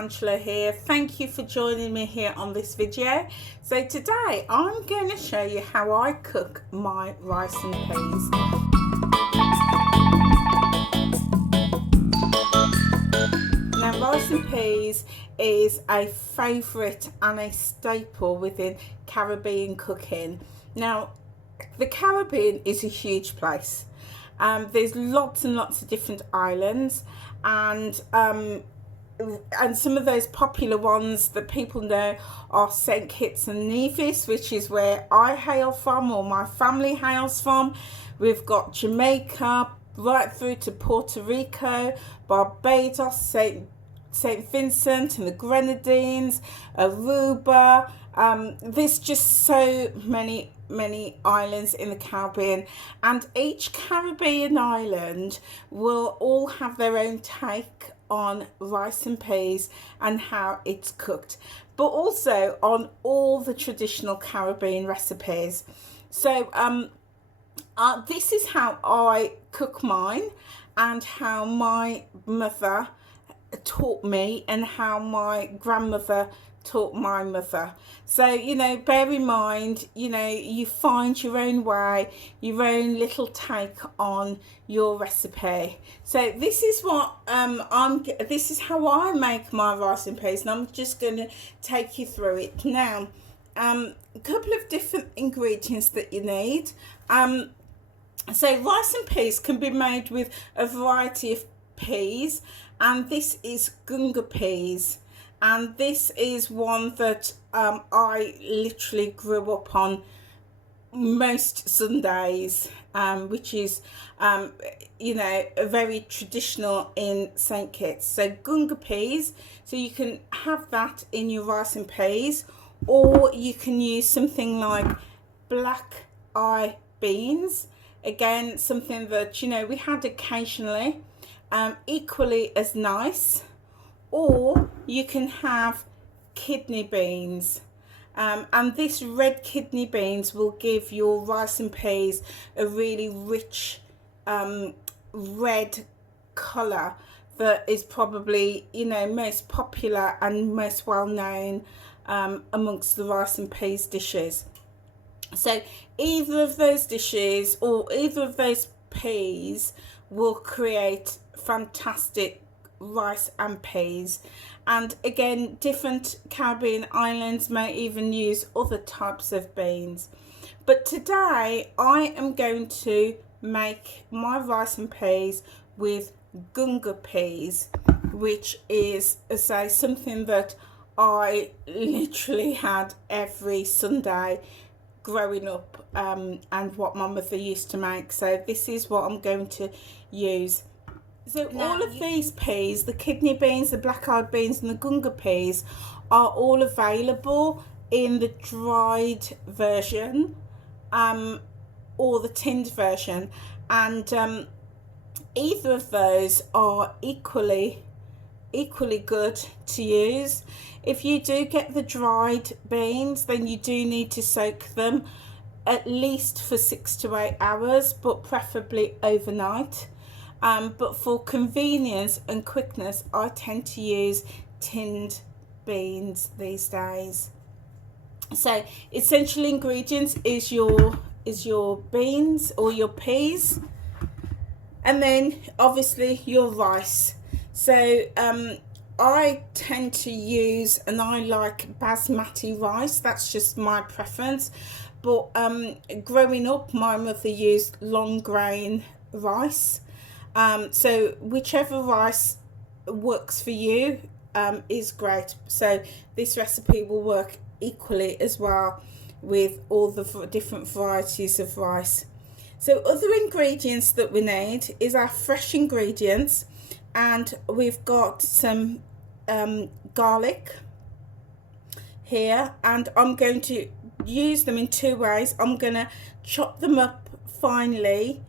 Angela here. Thank you for joining me here on this video. So today I'm going to show you how I cook my rice and peas. Now rice and peas is a favourite and a staple within Caribbean cooking. Now the Caribbean is a huge place. There's lots and lots of different islands, and some of those popular ones that people know are St. Kitts and Nevis, which is where I hail from, or my family hails from. We've got Jamaica, right through to Puerto Rico, Barbados, St. Vincent and the Grenadines, Aruba. There's just so many islands in the Caribbean, and each Caribbean island will all have their own take on rice and peas and how it's cooked, but also on all the traditional Caribbean recipes. So this is how I cook mine, and how my mother taught me, and how my grandmother taught my mother. So, you know, bear in mind, you know, you find your own way, your own little take on your recipe. So this is what this is how I make my rice and peas, and I'm just going to take you through it now. A couple of different ingredients that you need. So rice and peas can be made with a variety of peas, and this is gunga peas. And this is one that I literally grew up on most Sundays, which is, you know, very traditional in St. Kitts. So gunga peas, so you can have that in your rice and peas, or you can use something like black eye beans. Again, something that, you know, we had occasionally, equally as nice. Or you can have kidney beans, and this red kidney beans will give your rice and peas a really rich red colour that is probably, you know, most popular and most well known amongst the rice and peas dishes. So either of those dishes or either of those peas will create fantastic rice and peas. And again, different Caribbean islands may even use other types of beans, but today I am going to make my rice and peas with gunga peas, which is, as I say, something that I literally had every Sunday growing up, and what my mother used to make. So this is what I'm going to use. So all of these peas, the kidney beans, the black-eyed beans and the gunga peas, are all available in the dried version or the tinned version, and either of those are equally good to use. If you do get the dried beans, then you do need to soak them at least for 6 to 8 hours, but preferably overnight. But for convenience and quickness, I tend to use tinned beans these days. So essential ingredients is your beans or your peas, and then obviously your rice. So I tend to use, and I like basmati rice, that's just my preference, but growing up my mother used long grain rice. So whichever rice works for you is great. So this recipe will work equally as well with all the different varieties of rice. So other ingredients that we need is our fresh ingredients, and we've got some garlic here, and I'm going to use them in two ways. I'm going to chop them up finely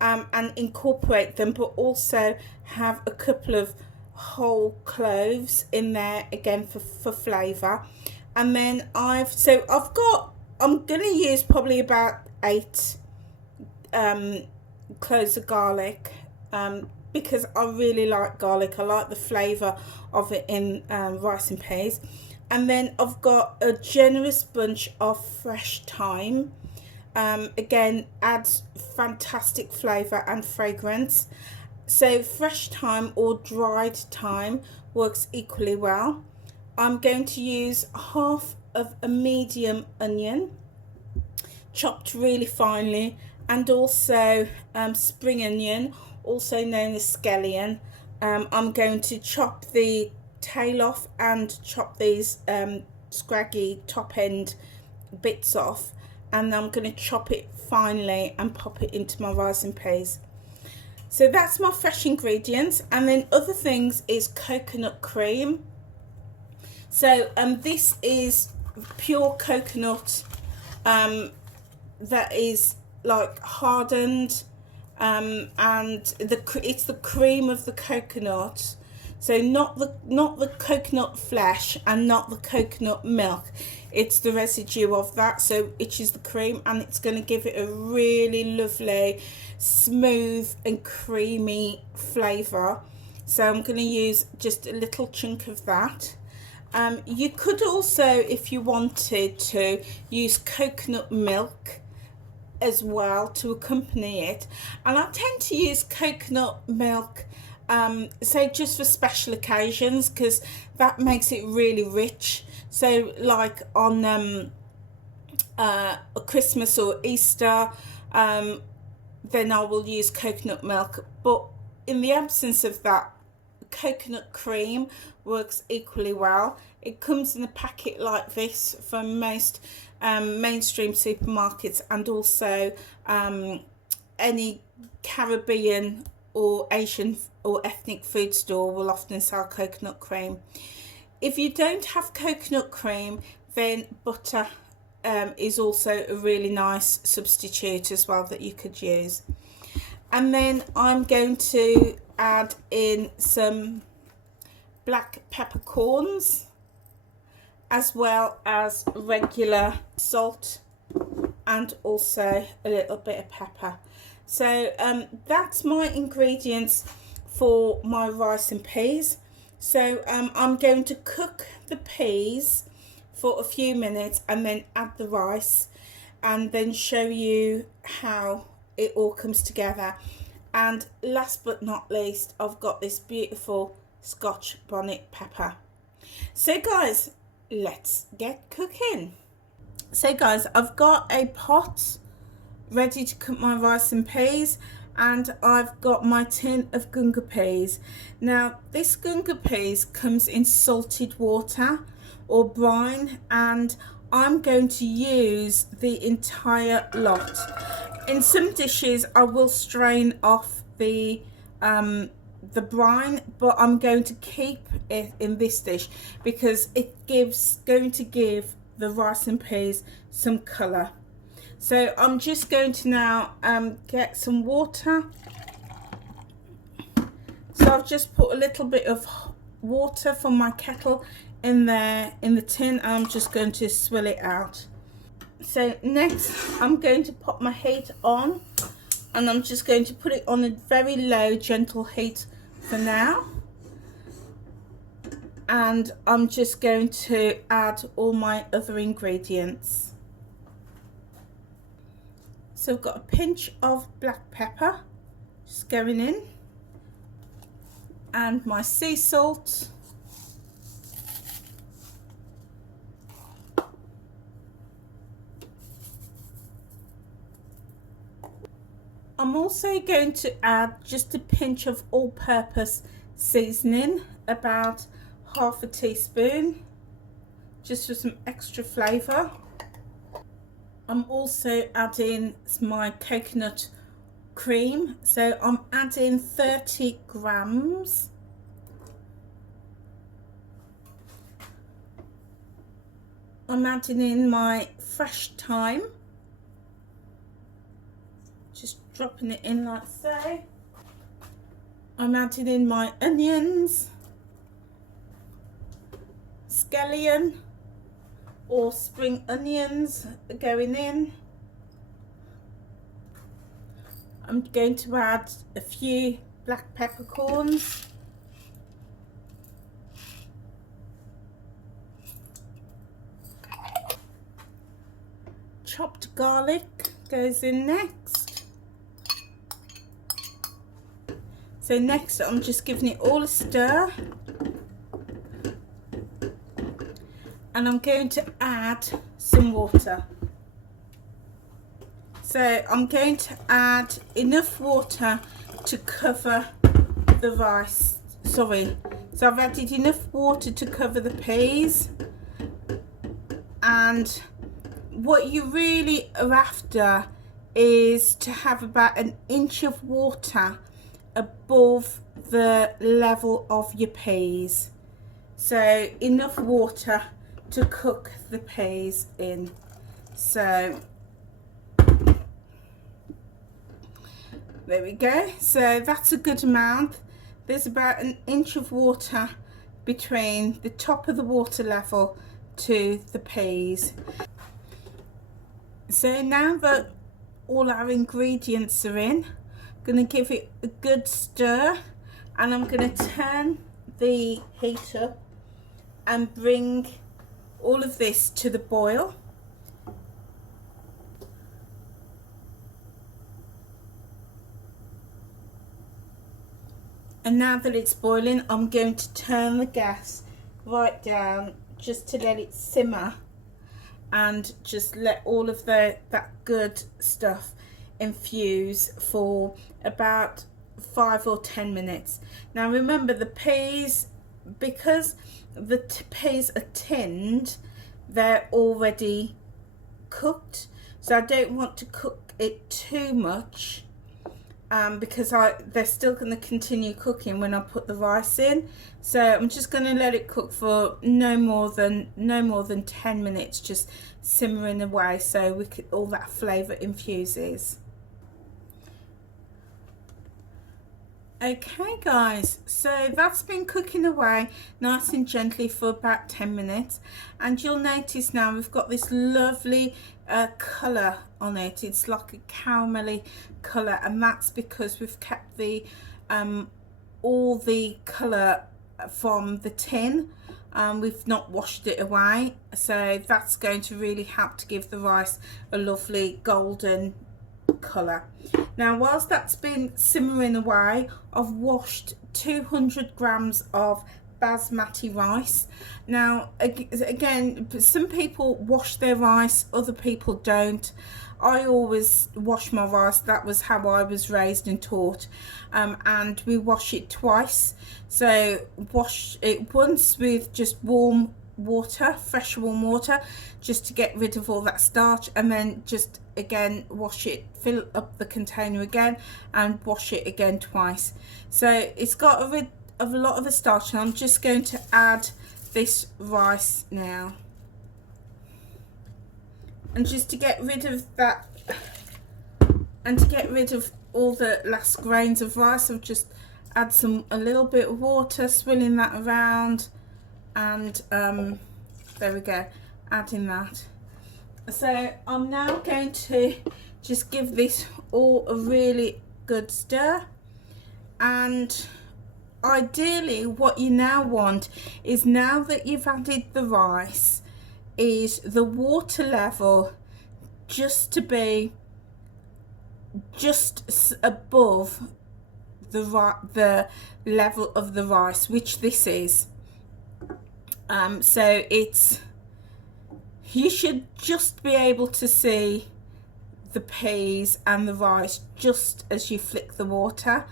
and incorporate them, but also have a couple of whole cloves in there again for flavour. And then I'm going to use probably about 8 cloves of garlic, because I really like garlic. I like the flavour of it in rice and peas. And then I've got a generous bunch of fresh thyme. Again, adds fantastic flavour and fragrance. So fresh thyme or dried thyme works equally well. I'm going to use half of a medium onion, chopped really finely, and also spring onion, also known as scallion. I'm going to chop the tail off and chop these scraggy top end bits off, and I'm going to chop it finely and pop it into my rice and peas. So that's my fresh ingredients. And then other things is coconut cream. So this is pure coconut that is like hardened, and it's the cream of the coconut. So not the coconut flesh and not the coconut milk, it's the residue of that. So it is the cream, and it's going to give it a really lovely smooth and creamy flavour. So I'm going to use just a little chunk of that. You could also, if you wanted to, use coconut milk as well to accompany it, and I tend to use coconut milk say just for special occasions, because that makes it really rich. So like on Christmas or Easter, then I will use coconut milk. But in the absence of that, coconut cream works equally well. It comes in a packet like this from most mainstream supermarkets, and also any Caribbean or Asian or ethnic food store will often sell coconut cream. If you don't have coconut cream, then butter is also a really nice substitute as well that you could use. And then I'm going to add in some black peppercorns, as well as regular salt, and also a little bit of pepper. So that's my ingredients for my rice and peas. So I'm going to cook the peas for a few minutes and then add the rice, and then show you how it all comes together. And last but not least, I've got this beautiful Scotch bonnet pepper. So guys, let's get cooking. So guys, I've got a pot ready to cook my rice and peas, and I've got my tin of gunga peas. Now this gunga peas comes in salted water or brine, and I'm going to use the entire lot. In some dishes I will strain off the brine, but I'm going to keep it in this dish because it's going to give the rice and peas some colour. So I'm just going to now get some water. So I've just put a little bit of water from my kettle in there in the tin, and I'm just going to swill it out. So next I'm going to put my heat on, and I'm just going to put it on a very low gentle heat for now. And I'm just going to add all my other ingredients. So I've got a pinch of black pepper just going in, and my sea salt, I'm also going to add just a pinch of all-purpose seasoning, about half a teaspoon, just for some extra flavour. I'm also adding my coconut cream, so I'm adding 30 grams. I'm adding in my fresh thyme, just dropping it in like so. I'm adding in my onions, scallion or spring onions going in. I'm going to add a few black peppercorns, chopped garlic goes in next. So next I'm just giving it all a stir, and I'm going to add some water. So I'm going to add enough water to cover the rice. Sorry, so I've added enough water to cover the peas, and what you really are after is to have about an inch of water above the level of your peas. So enough water to cook the peas in. So there we go. So that's a good amount. There's about an inch of water between the top of the water level to the peas. So now that all our ingredients are in, I'm going to give it a good stir, and I'm going to turn the heat up and bring all of this to the boil. And now that it's boiling, I'm going to turn the gas right down just to let it simmer, and just let all of that good stuff infuse for about 5 or 10 minutes. Now remember, the peas, because the peas are tinned, they're already cooked, so I don't want to cook it too much, because they're still going to continue cooking when I put the rice in. So I'm just going to let it cook for no more than 10 minutes, just simmering away, so all that flavour infuses. Okay guys, so that's been cooking away nice and gently for about 10 minutes, and you'll notice now we've got this lovely colour on it. It's like a caramelly colour, and that's because we've kept the all the colour from the tin. We've not washed it away, so that's going to really help to give the rice a lovely golden colour. Now whilst that's been simmering away, I've washed 200 grams of basmati rice. Now again, some people wash their rice, other people don't. I always wash my rice. That was how I was raised and taught, and we wash it twice. So wash it once with just warm water, fresh warm water, just to get rid of all that starch, and then just again wash it, fill up the container again and wash it again twice. So it's got rid of a lot of the starch, and I'm just going to add this rice now, and just to get rid of that, and to get rid of all the last grains of rice, I've just add a little bit of water, swirling that around, and there we go, adding that. So I'm now going to just give this all a really good stir, and ideally what you now want is, now that you've added the rice, is the water level just to be just above the level of the rice, which this is. So you should just be able to see the peas and the rice just as you flick the water,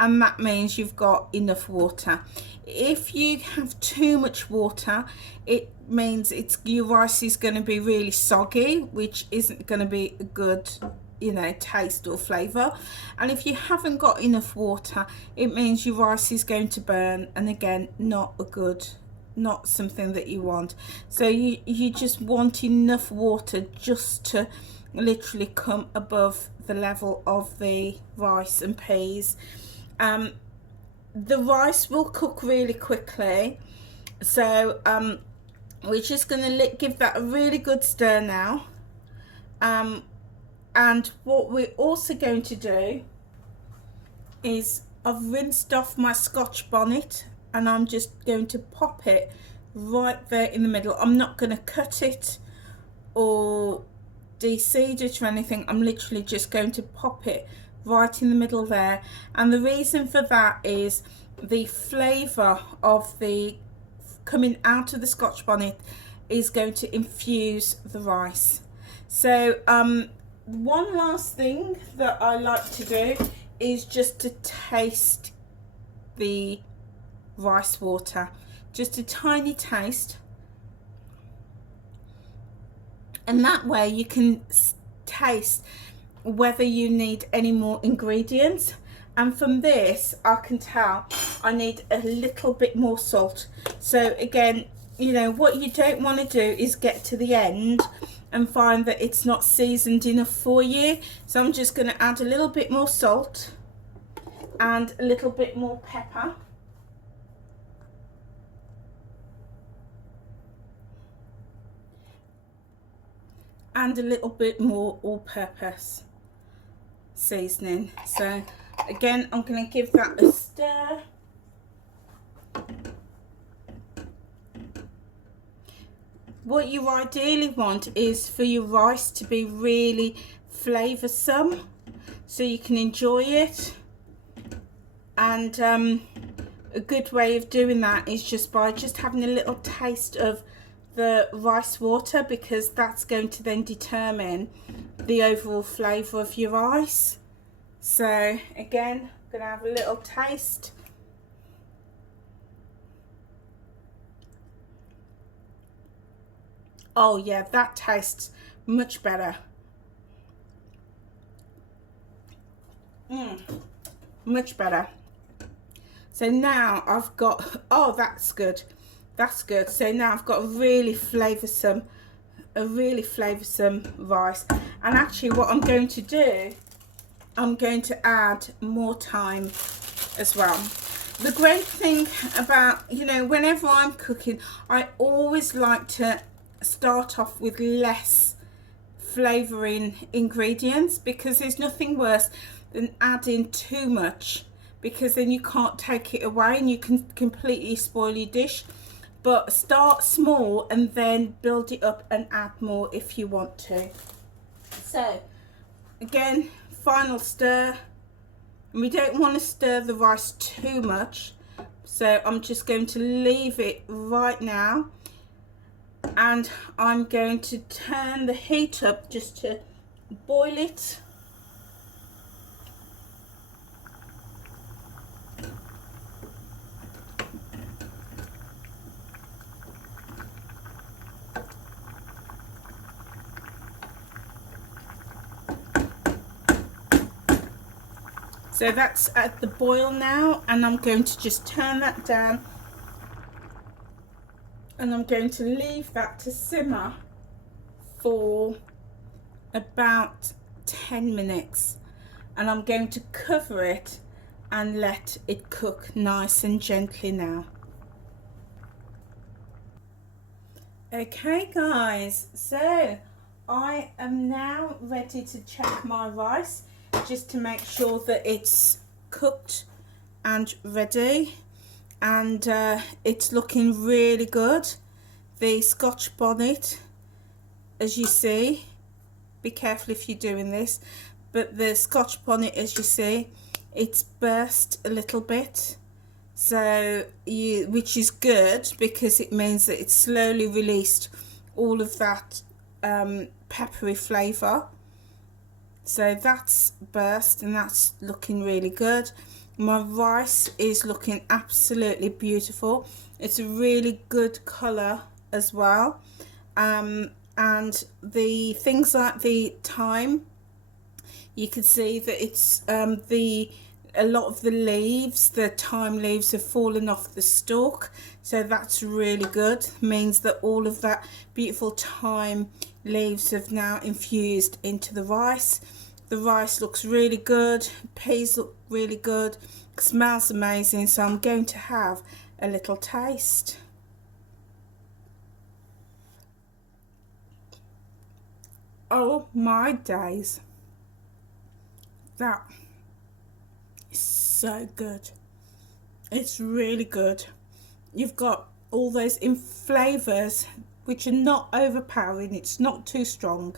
and that means you've got enough water. If you have too much water, it means your rice is going to be really soggy, which isn't going to be a good, you know, taste or flavour. And if you haven't got enough water, it means your rice is going to burn, and again, not something that you want. So you just want enough water just to literally come above the level of the rice and peas. The rice will cook really quickly, so we're just going to give that a really good stir now. And what we're also going to do is I've rinsed off my Scotch bonnet and I'm just going to pop it right there in the middle. I'm not going to cut it or de-seed it or anything. I'm literally just going to pop it right in the middle there, and the reason for that is the flavour of the coming out of the Scotch bonnet is going to infuse the rice. So one last thing that I like to do is just to taste the rice water, just a tiny taste, and that way you can taste whether you need any more ingredients. And from this I can tell I need a little bit more salt. So again, you know, what you don't want to do is get to the end and find that it's not seasoned enough for you. So I'm just going to add a little bit more salt and a little bit more pepper. And a little bit more all-purpose seasoning. So again, I'm going to give that a stir. What you ideally want is for your rice to be really flavoursome so you can enjoy it. And a good way of doing that is just by having a little taste of the rice water, because that's going to then determine the overall flavour of your rice. So again, I'm going to have a little taste. Oh yeah, that tastes much better. Much better. So now I've got, oh, that's good. That's good. So now I've got a really flavoursome rice. And actually what I'm going to do, I'm going to add more thyme as well. The great thing about, you know, whenever I'm cooking, I always like to start off with less flavouring ingredients, because there's nothing worse than adding too much, because then you can't take it away and you can completely spoil your dish. But start small and then build it up and add more if you want to. So again, final stir. And we don't want to stir the rice too much, so I'm just going to leave it right now, and I'm going to turn the heat up just to boil it. So that's at the boil now, and I'm going to just turn that down, and I'm going to leave that to simmer for about 10 minutes, and I'm going to cover it and let it cook nice and gently now. Okay guys, so I am now ready to check my rice just to make sure that it's cooked and ready, and it's looking really good. The Scotch bonnet, as you see, be careful if you're doing this, but the Scotch bonnet, as you see, it's burst a little bit, so which is good because it means that it's slowly released all of that peppery flavour. So that's burst and that's looking really good. My rice is looking absolutely beautiful. It's a really good colour as well, and the things like the thyme, you can see that it's a lot of the leaves, the thyme leaves, have fallen off the stalk, so that's really good. Means that all of that beautiful thyme leaves have now infused into the rice. The rice looks really good, peas look really good, smells amazing, so I'm going to have a little taste. Oh my days, that is so good. It's really good. You've got all those in flavours which are not overpowering. It's not too strong.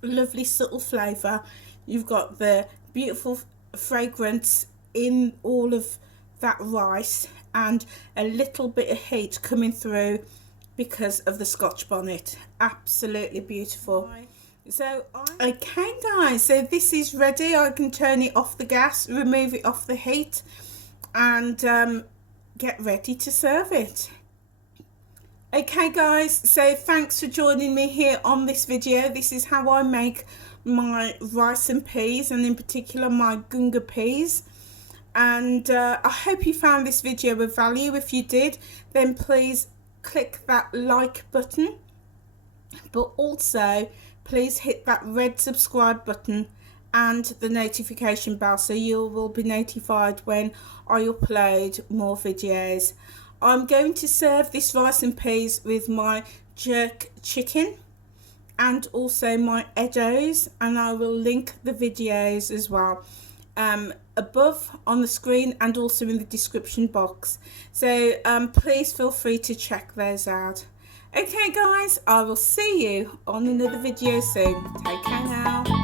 Lovely subtle flavour. You've got the beautiful fragrance in all of that rice, and a little bit of heat coming through because of the Scotch bonnet. Absolutely beautiful. So okay guys, so this is ready. I can turn it off the gas, remove it off the heat, and get ready to serve it. Okay guys, so thanks for joining me here on this video. This is how I make my rice and peas, and in particular my gunga peas. And I hope you found this video of value. If you did, then please click that like button, but also please hit that red subscribe button and the notification bell so you will be notified when I upload more videos. I'm going to serve this rice and peas with my jerk chicken and also my Eddos, and I will link the videos as well above on the screen and also in the description box. So please feel free to check those out. Okay guys, I will see you on another video soon. Take care now.